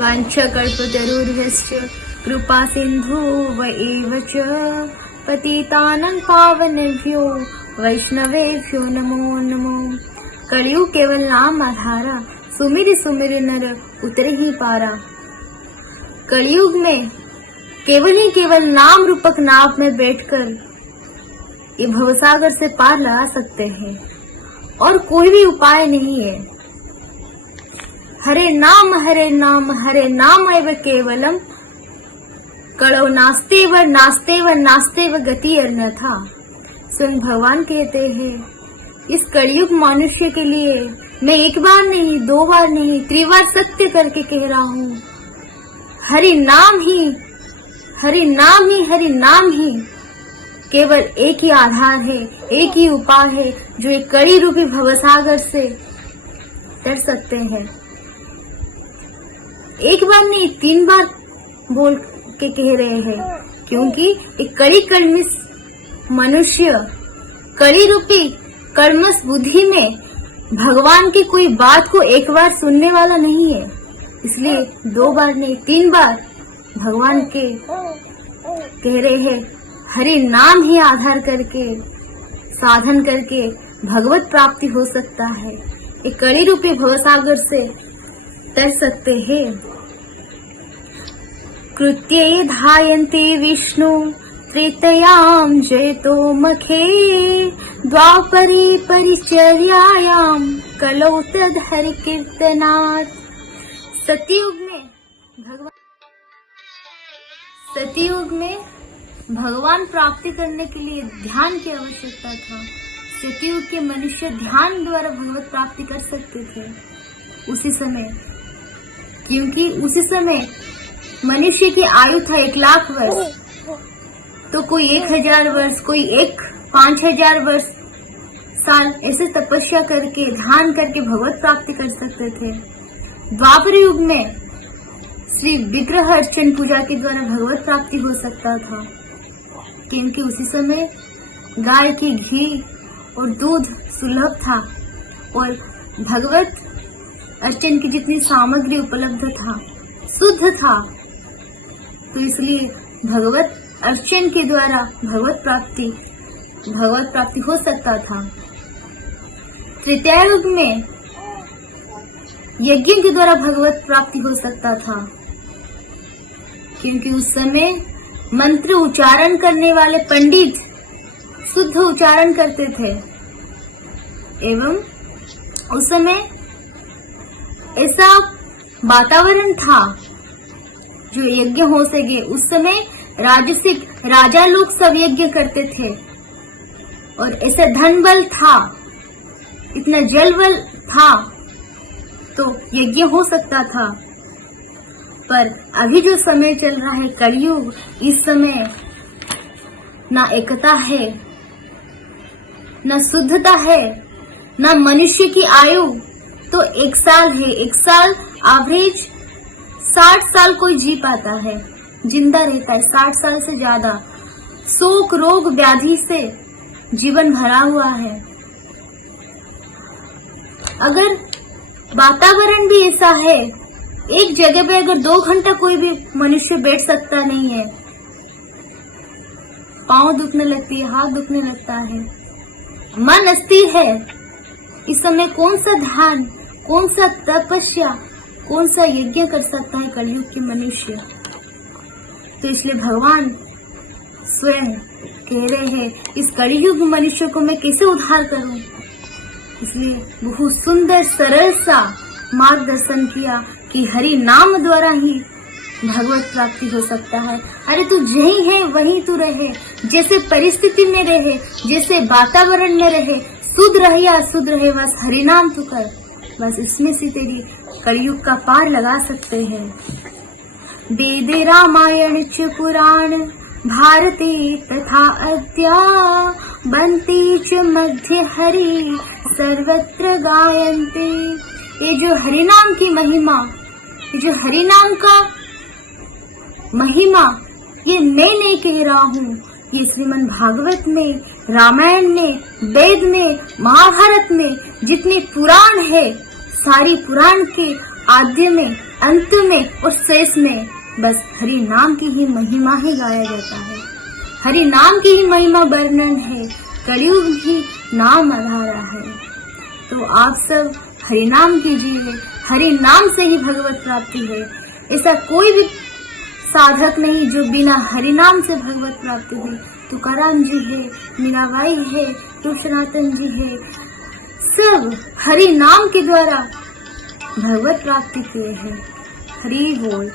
वाञ्छकल्पतरुर्भ्यश्च कृपा सिन्धुव एव च पतितानां पावनेभ्यो वैष्णवेभ्यो नमो नमो। कलयुग केवल नाम आधारा, सुमिर सुमिर नर उतरे ही पारा। कलयुग में केवल नाम रूपक नाव में बैठकर ये भवसागर से पार लगा सकते हैं और कोई भी उपाय नहीं है। हरे नाम एव केवलम कड़ो नास्ते व गति अन्यथा। स्वयं भगवान कहते हैं इस कलयुग मनुष्य के लिए मैं एक बार नहीं, दो बार नहीं, त्रिबार सत्य करके कह रहा हूँ, हरि नाम ही केवल एक ही आधार है, एक ही उपाय है जो एक कड़ी रूपी भवसागर से तर सकते हैं। एक बार नहीं, 3 बार बोल के कह रहे हैं, क्योंकि एक कड़ी कर्मिस मनुष्य कड़ी रूपी कर्मस बुद्धि में भगवान की कोई बात को एक बार सुनने वाला नहीं है। इसलिए 2 बार नहीं, 3 बार भगवान के कह रहे हैं हरि नाम ही आधार करके साधन करके भगवत प्राप्ति हो सकता है। एक कड़ी रूपी भवसागर से तर सकते हैं। कृत्ये धायन्ते विष्णु त्रेतयाम जयतो मखे द्वापरे परिचर्यायाम कलौ तद हरि कीर्तनात्। सतयुग में भगवान प्राप्ति करने के लिए ध्यान की आवश्यकता था। सतयुग के मनुष्य ध्यान द्वारा भगवत प्राप्ति कर सकते थे उसी समय, क्योंकि उसी समय मनुष्य की आयु था 1 लाख वर्ष, तो कोई 1000 वर्ष, कोई 5000 वर्ष साल ऐसे तपस्या करके ध्यान करके भगवत प्राप्ति कर सकते थे। द्वापर युग में श्री विग्रह अर्चन पूजा के द्वारा भगवत प्राप्ति हो सकता था, क्योंकि उसी समय गाय की घी और दूध सुलभ था और भगवत अर्चन की जितनी सामग्री उपलब्ध था शुद्ध था, तो इसलिए भगवत अर्चन के द्वारा भगवत प्राप्ति हो सकता था। तृतीय युग में यज्ञ के द्वारा भगवत प्राप्ति हो सकता था, क्योंकि उस समय मंत्र उच्चारण करने वाले पंडित शुद्ध उच्चारण करते थे एवं उस समय ऐसा वातावरण था जो यज्ञ हो सके। उस समय राजसिक राजा लोग सब यज्ञ करते थे और ऐसा धन बल था, इतना जल बल था, तो यज्ञ हो सकता था। पर अभी जो समय चल रहा है कलयुग, इस समय ना एकता है, ना शुद्धता है, ना मनुष्य की आयु तो 1 साल है। 1 साल एवरेज 60 साल कोई जी पाता है, जिंदा रहता है 60 साल से ज्यादा। शोक रोग व्याधि से जीवन भरा हुआ है। अगर वातावरण भी ऐसा है, एक जगह पे अगर 2 घंटा कोई भी मनुष्य बैठ सकता नहीं है, पांव दुखने लगती है, हाथ दुखने लगता है, मन अस्थिर है, इस समय कौन सा ध्यान, कौन सा तपस्या, कौन सा यज्ञ कर सकता है कलयुग के मनुष्य। तो इसलिए भगवान स्वयं कह रहे हैं इस कलयुग मनुष्य को मैं कैसे उद्धार करूं। इसलिए बहुत सुंदर सरल सा मार्गदर्शन किया कि हरि नाम द्वारा ही भगवत प्राप्ति हो सकता है। अरे तू जहीं है वहीं तू रहे, जैसे परिस्थिति में रहे, जैसे वातावरण में रहे, शुद्ध रहे या अशुद्ध रहे, बस हरि नाम तू कर, बस इसमें से तेरी कलयुग का पार लगा सकते हैं। वेद रामायण च पुराण भारते तथा अद्या बन्ति च मध्य हरि सर्वत्र गायन्ते। ये जो हरि नाम की महिमा, ये जो हरि नाम का महिमा, ये मैं नहीं कह रहा हूँ, ये श्रीमद् भागवत में, रामायण में, वेद में, महाभारत में जितने पुराण है, सारी पुराण के आद्य में अंत में और शेष में बस हरि नाम की ही महिमा ही गाया जाता है। हरि नाम की ही महिमा वर्णन है, कलयुग ही नाम आधारा है। तो आप सब हरि नाम कीजिए, हरि नाम से ही भगवत प्राप्ति है। ऐसा कोई भी साधक नहीं जो बिना हरि नाम से भगवत प्राप्ति हुई। तुकाराम जी है, मीराबाई है, रूप सनातन जी है, सब हरि नाम के द्वारा भगवत प्राप्ति किए हैं। हरि बोल।